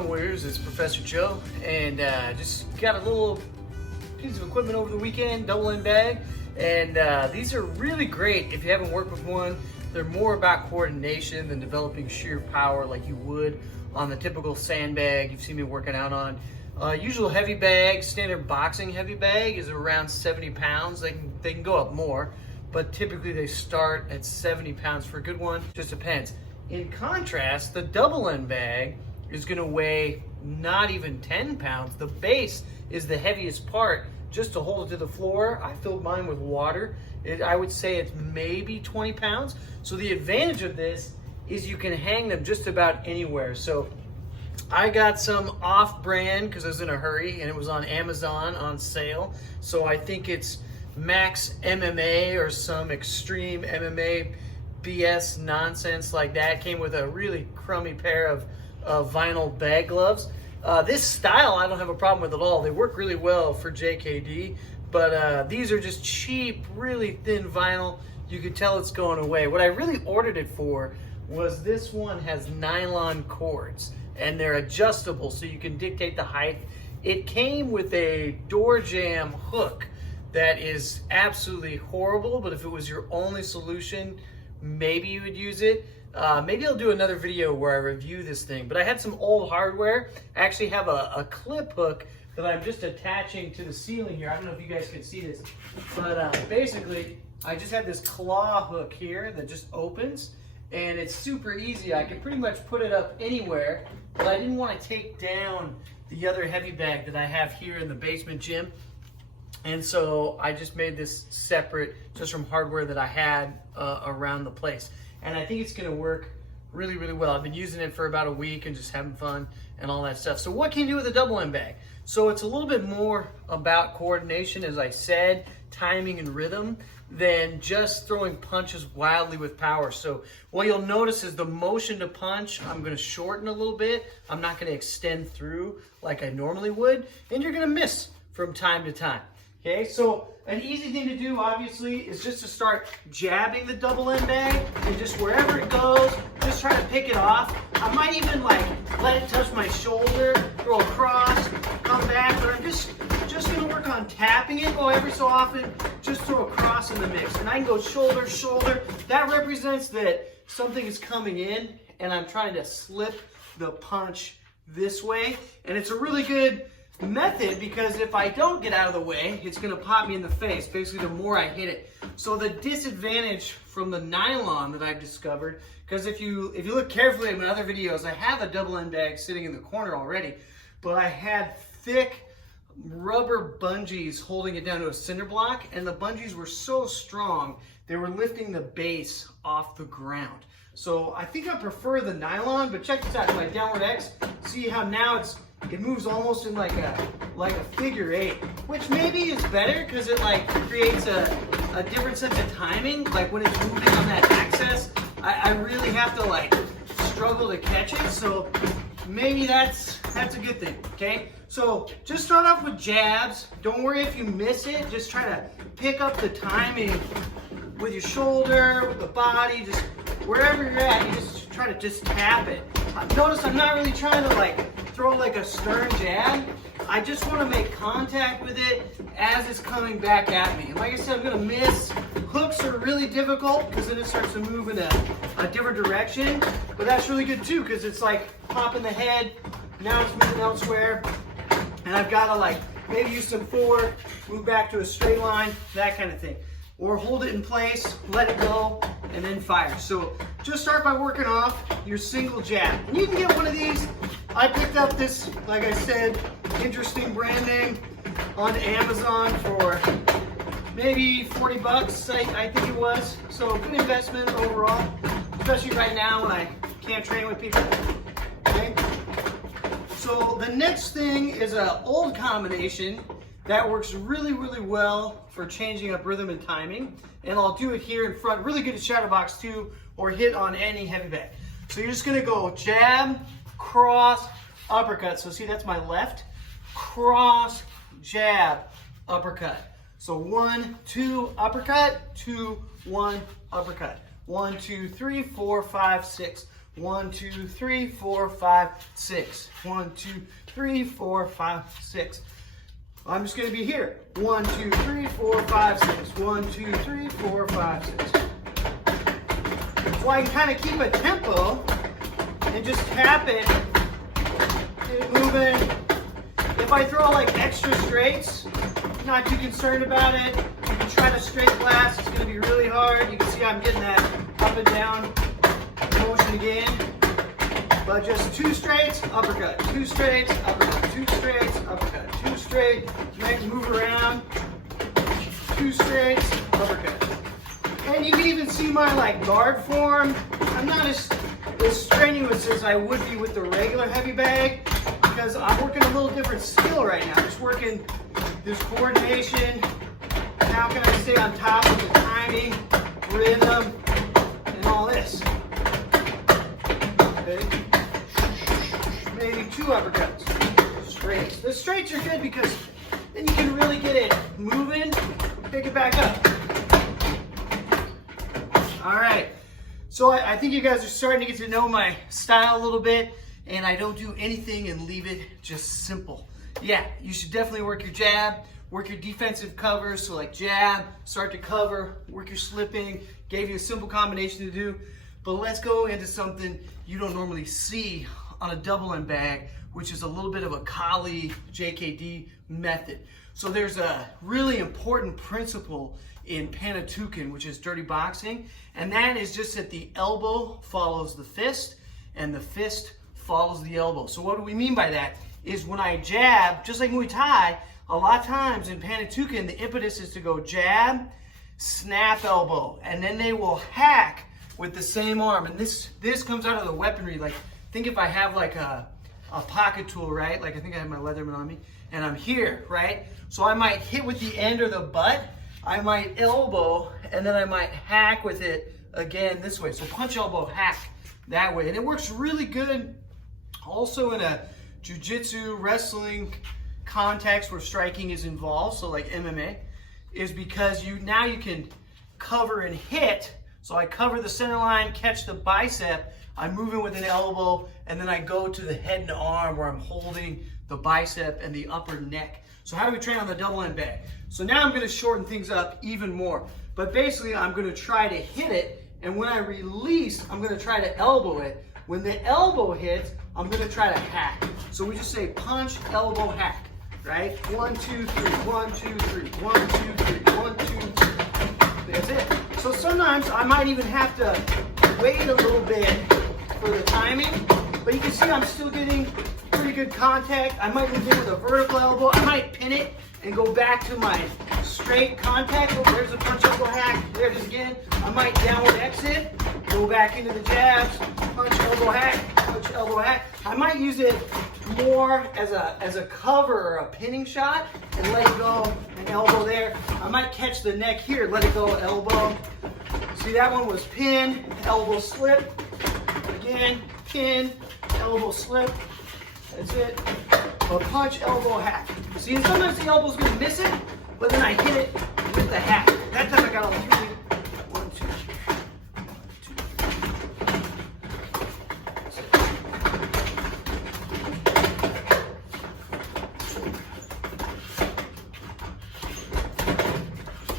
on, Warriors? It's Professor Joe, and just got a little piece of equipment over the weekend, double end bag, and these are really great if you haven't worked with one. They're more about coordination than developing sheer power like you would on the typical sandbag you've seen me working out on. Usual heavy bag, standard boxing heavy bag is around 70 pounds. They can go up more, but typically they start at 70 pounds for a good one. Just depends. In contrast, the double end bag is gonna weigh not even 10 pounds. The base is the heaviest part just to hold it to the floor. I filled mine with water. I would say it's maybe 20 pounds. So the advantage of this is you can hang them just about anywhere. So I got some off-brand because I was in a hurry and it was on Amazon on sale. So I think it's Max MMA or some extreme MMA BS nonsense like that. Came with a really crummy pair of vinyl bag gloves. This style I don't have a problem with at all. They work really well for JKD, but these are just cheap, really thin vinyl. You can tell it's going away. What I really ordered it for was this one has nylon cords and they're adjustable so you can dictate the height. It came with a door jamb hook that is absolutely horrible, but if it was your only solution, maybe you would use it. Maybe I'll do another video where I review this thing, but I had some old hardware. I actually have a clip hook that I'm just attaching to the ceiling here. I don't know if you guys can see this, but basically I just have this claw hook here that just opens, and it's super easy. I can pretty much put it up anywhere, but I didn't want to take down the other heavy bag that I have here in the basement gym. And so I just made this separate, just from hardware that I had around the place. And I think it's gonna work really, really well. I've been using it for about a week and just having fun and all that stuff. So what can you do with a double end bag? So it's a little bit more about coordination, as I said, timing and rhythm, than just throwing punches wildly with power. So what you'll notice is the motion to punch, I'm gonna shorten a little bit. I'm not gonna extend through like I normally would, and you're gonna miss from time to time. Okay, so an easy thing to do, obviously, is just to start jabbing the double end bag, and just wherever it goes, just try to pick it off. I might even like let it touch my shoulder, throw across, come back, but I'm just gonna work on tapping it. Go every so often, just throw a cross in the mix. And I can go shoulder, shoulder. That represents that something is coming in, and I'm trying to slip the punch this way. And it's a really good method because if I don't get out of the way, it's gonna pop me in the face, basically the more I hit it. So the disadvantage from the nylon that I've discovered, because if you look carefully at my other videos, I have a double end bag sitting in the corner already, but I had thick rubber bungees holding it down to a cinder block, and the bungees were so strong, they were lifting the base off the ground. So I think I prefer the nylon, but check this out, my downward X, see how now it moves almost in like a figure eight, which maybe is better because it like creates a different sense of timing. Like when it's moving on that axis, I really have to like struggle to catch it. So maybe that's a good thing, okay? So just start off with jabs. Don't worry if you miss it. Just try to pick up the timing with your shoulder, with the body, just wherever you're at, you just try to just tap it. Notice I'm not really trying to like throw like a stern jab. I just want to make contact with it as it's coming back at me. And like I said, I'm gonna miss. Hooks are really difficult because then it starts to move in a different direction. But that's really good too because it's like popping the head, now it's moving elsewhere. And I've got to like maybe use some forward, move back to a straight line, that kind of thing. Or hold it in place, let it go, and then fire. So just start by working off your single jab. And you can get one of these. I picked up this, like I said, interesting brand name on Amazon for maybe 40 bucks, I think it was. So good investment overall, especially right now when I can't train with people. Okay? So the next thing is an old combination that works really, really well for changing up rhythm and timing. And I'll do it here in front, really good at shadowbox too, or hit on any heavy bag. So you're just gonna go jab, cross, uppercut. So see, that's my left. Cross, jab, uppercut. So 1, 2, uppercut, 2, 1, uppercut. 1, 2, 3, 4, 5, 6. 1, 2, 3, 4, 5, 6. 1, 2, 3, 4, 5, 6. I'm just going to be here. 1, 2, 3, 4, 5, 6. 1, 2, 3, 4, 5, 6. So I can kind of keep a tempo and just tap it, get it moving. If I throw like extra straights, not too concerned about it. You can try the straight blast. It's going to be really hard. You can see I'm getting that up and down motion again. But just 2 straights, uppercut. 2 straights, uppercut. 2 straights, uppercut. 2 straight. Next, move around. 2 straights, uppercut. And you can even see my like guard form. I'm not as strenuous as I would be with the regular heavy bag because I'm working a little different skill right now. I'm just working this coordination. How can I stay on top of the timing, rhythm, and all this? Okay. Maybe 2 uppercuts. Straights. The straights are good because then you can really get it moving, pick it back up. All right. So I think you guys are starting to get to know my style a little bit, and I don't do anything and leave it just simple. Yeah, you should definitely work your jab, work your defensive covers, so like jab, start to cover, work your slipping, gave you a simple combination to do, but let's go into something you don't normally see on a double end bag, which is a little bit of a Kali JKD method. So there's a really important principle in Panatukan, which is dirty boxing, and that is just that the elbow follows the fist and the fist follows the elbow. So what do we mean by that? Is when I jab, just like Muay Thai, a lot of times in Panatukan, the impetus is to go jab, snap elbow, and then they will hack with the same arm. And this comes out of the weaponry. Like, think if I have like a pocket tool, right? Like I think I have my Leatherman on me, and I'm here, right? So I might hit with the end or the butt, I might elbow, and then I might hack with it again this way. So punch, elbow, hack that way. And it works really good also in a jiu-jitsu, wrestling context where striking is involved, so like MMA, is because now you can cover and hit. So I cover the center line, catch the bicep, I'm moving with an elbow, and then I go to the head and arm where I'm holding the bicep and the upper neck. So how do we train on the double end bag? So now I'm going to shorten things up even more. But basically I'm going to try to hit it, and when I release, I'm going to try to elbow it. When the elbow hits, I'm going to try to hack. So we just say punch, elbow, hack, right? 1, 2, 3, 1, 2, 3, 1, 2, 3, 1, 2, 3. That's it. So sometimes I might even have to wait a little bit for the timing, but you can see I'm still getting pretty good contact. I might begin with a vertical elbow. I might pin it and go back to my straight contact. Oh, there's a punch, elbow, hack. There it is again. I might downward exit, go back into the jabs, punch, elbow, hack, punch, elbow, hack. I might use it more as a cover or a pinning shot and let it go, an elbow there. I might catch the neck here, let it go, elbow. See, that one was pin, elbow slip. Again, pin, elbow slip. That's it. A punch, elbow, hack. See, and sometimes the elbow's gonna miss it, but then I hit it with the hack. That time I got all 3. 1, 2, 1,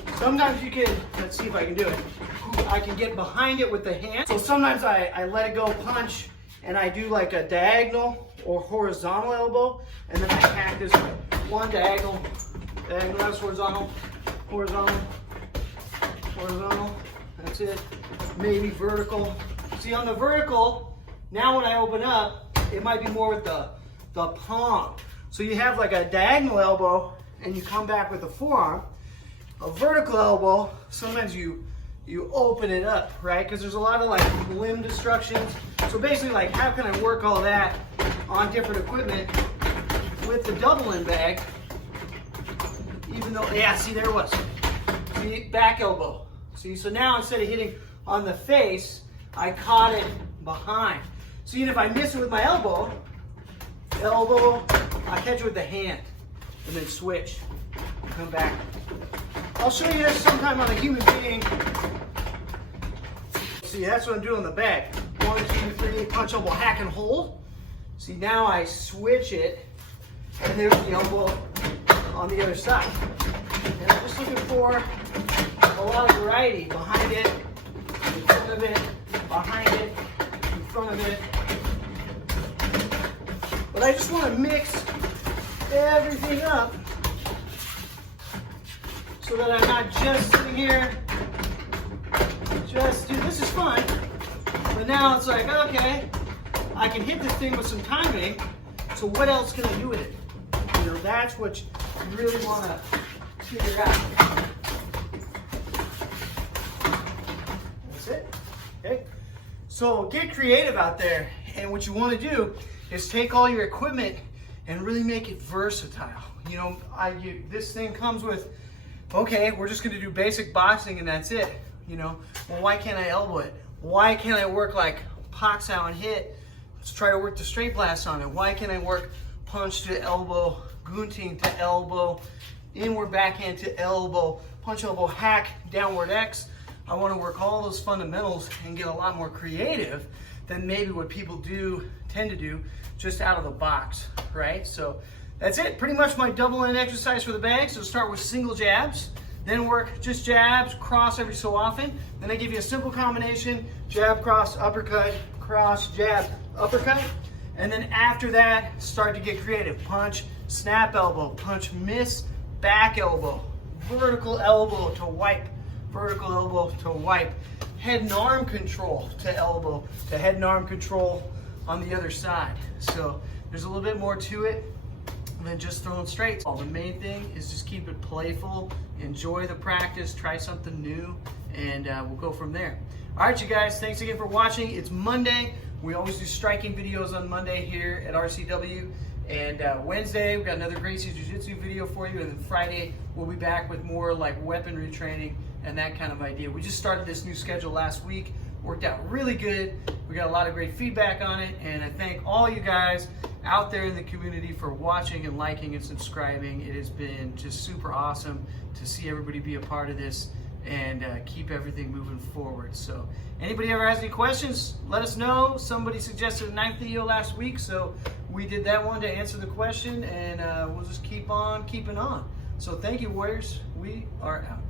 2. Sometimes you can, let's see if I can do it. I can get behind it with the hand. So sometimes I let it go, punch, and I do like a diagonal or horizontal elbow, and then I hack this way. 1 diagonal, diagonal, that's horizontal, horizontal, horizontal, that's it. Maybe vertical. See, on the vertical, now when I open up, it might be more with the palm. So you have like a diagonal elbow, and you come back with the forearm. A vertical elbow, sometimes you open it up, right? Because there's a lot of like limb destructions. So basically, like, how can I work all that on different equipment with the double end bag? Even though, yeah, see, there it was. See, back elbow. See, so now instead of hitting on the face, I caught it behind. So even if I miss it with my elbow, I catch it with the hand, and then switch, come back. I'll show you this sometime on a human being. See, that's what I'm doing on the bag. 1, 1, 2, 3, punch, elbow, hack, and hold. See, now I switch it, and there's the elbow on the other side. And I'm just looking for a lot of variety behind it, in front of it, behind it, in front of it. But I just want to mix everything up so that I'm not just sitting here, this is fun. But now it's like, okay, I can hit this thing with some timing, so what else can I do with it? You know, that's what you really want to figure out. That's it. Okay. So get creative out there, and what you want to do is take all your equipment and really make it versatile. You know, this thing comes with, okay, we're just going to do basic boxing and that's it. You know, well, why can't I elbow it? Why can't I work like Pak Sao and hit? Let's try to work the straight blast on it. Why can't I work punch to elbow, gunting to elbow, inward backhand to elbow, punch, elbow, hack, downward X? I want to work all those fundamentals and get a lot more creative than maybe what people tend to do just out of the box, right? So that's it, pretty much my double end exercise for the bag. So start with single jabs, then work just jabs, cross every so often. Then I give you a simple combination, jab, cross, uppercut, cross, jab, uppercut. And then after that, start to get creative. Punch, snap elbow, punch, miss, back elbow, vertical elbow to wipe, vertical elbow to wipe, head and arm control to elbow, to head and arm control on the other side. So there's a little bit more to it than just throwing straight. The main thing is just keep it playful, enjoy the practice, try something new, and we'll go from there. All right, you guys, thanks again for watching. It's Monday. We always do striking videos on Monday here at RCW. And Wednesday, we've got another Gracie Jiu-Jitsu video for you. And then Friday, we'll be back with more like weaponry training and that kind of idea. We just started this new schedule last week. Worked out really good. We got a lot of great feedback on it. And I thank all you guys out there in the community for watching and liking and subscribing. It has been just super awesome to see everybody be a part of this and keep everything moving forward. So anybody ever has any questions, let us know. Somebody suggested a 9th video last week, so we did that one to answer the question, and we'll just keep on keeping on. So thank you, Warriors. We are out.